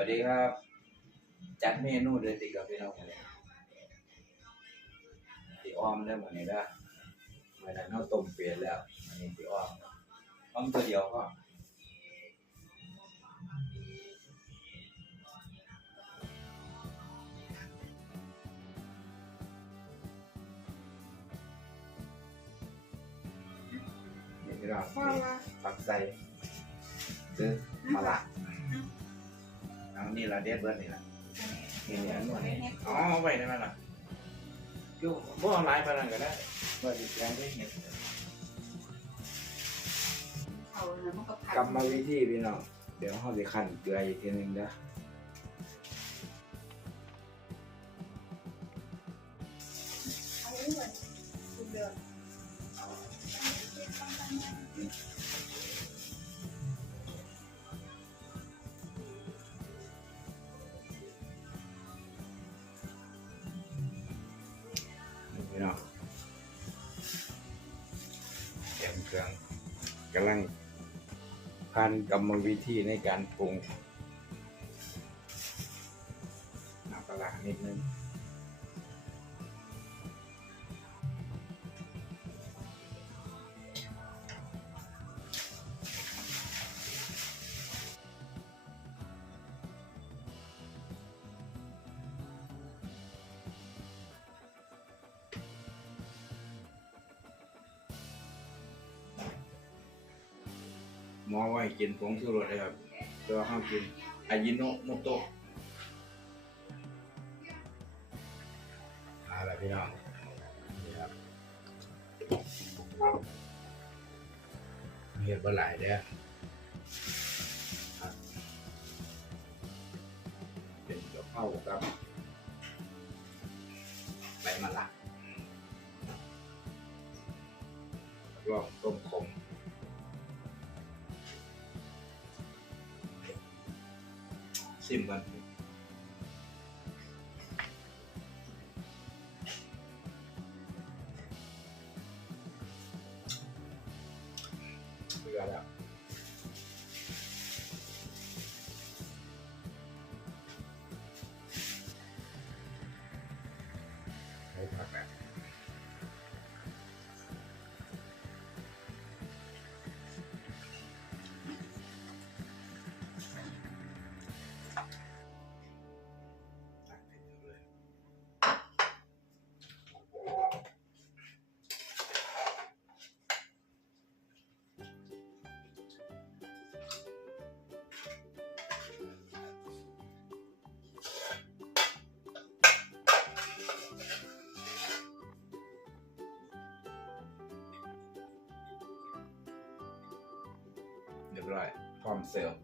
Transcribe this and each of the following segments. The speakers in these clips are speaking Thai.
วัสดีครับ จัดเมนูเดือดติดกับพี่น้องเลยตีอ้อมได้หมดนี้ได้เมื่อนั้นเราต้มเปลี่ยนแล้วอันนี้ตีอ้อมอ้อมตัวเดียวก็นี่พี่น้องว่าว่าปักใส่ซื้อมาละเอานี่ละเด็ดเบิร์ดนี่ละนี่นี่อันนู้นนี่อ๋อเอาไว้ได้ไหมล่ะคือพวกเอาไลน์ไปนั่นก็ได้เบิร์ดอีกอย่างได้เห็นเขาเนี่ยมันก็พันกรรมวิธีพี่น้องเดี๋ยวเขาจะขั้นเกลืออีกทีหนึงเด้อเอาไว้เลยคุณเดิน กำลังพันกรรมวิธีในการปรุงน้ำปลาหลานิดนึง หมอไว้กินผงชูรสเลยครับตัวห้ากินอายิโนโมโตะอาละพี่น้องนี่ครับเห็ดปลาไหลเด้อเป็นกะเพราครับใบมะละรอบต้มขม ซิมกันเบื่อแล้ เรียบร้อยพร้อมเซลล์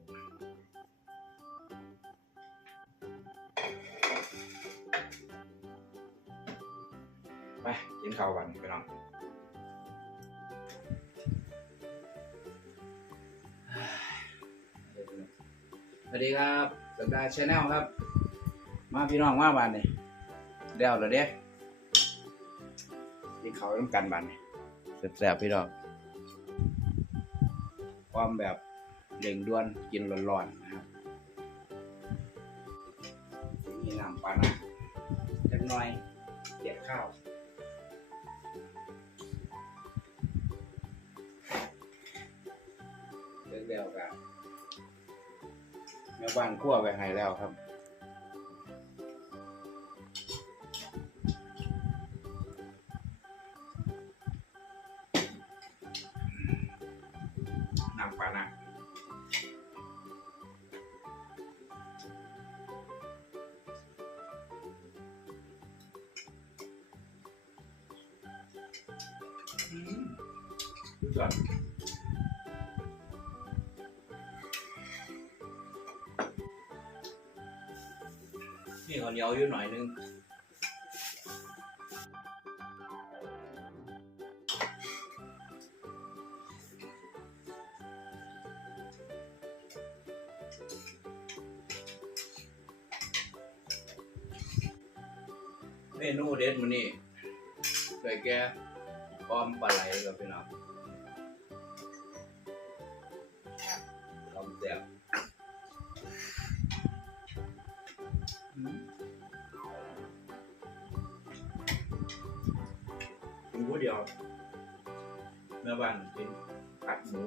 ไปกินข้าวกันไปน้องสวัสดีครับสัปดาห์ชาแนลครับ มาพี่น้องมาบ้านนี่เดี๋ยวเหรอเด้กินข้าวร่วมกันบ้านนี่แซ่บๆพี่น้องความแบบ เร่งด่วนกินร้อนๆนะครับมีน้ำปลานะจักหน่อยเกียดข้าวเลิกแล้วกันแม่บ้านคั่วไปให้แล้วครับ ดูก่อนนี่ข้าเหนียวอยู่หน่อยนึงเมนูเด็ดมื้อนี้เคยแก อ้อมปลาไหลครับพี่น้องทำมแซ่บกินผู้เดียวเนื้อบ้านกินผัดหมู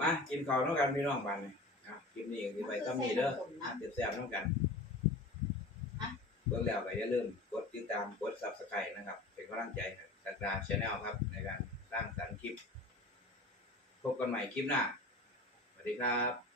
มากินข้าวน้องกันพี่น้องบ้านเลยครับคลิปนี้ก็ไปก็มีเด้อเแซ่บๆน้องกันเบื้องแล้วก็อย่าลืม ติดตามกด Subscribe นะครับ เป็นกำลังใจสักดาชแนลครับในการสร้างสรรค์คลิป พบกันใหม่คลิปหน้า สวัสดีครับ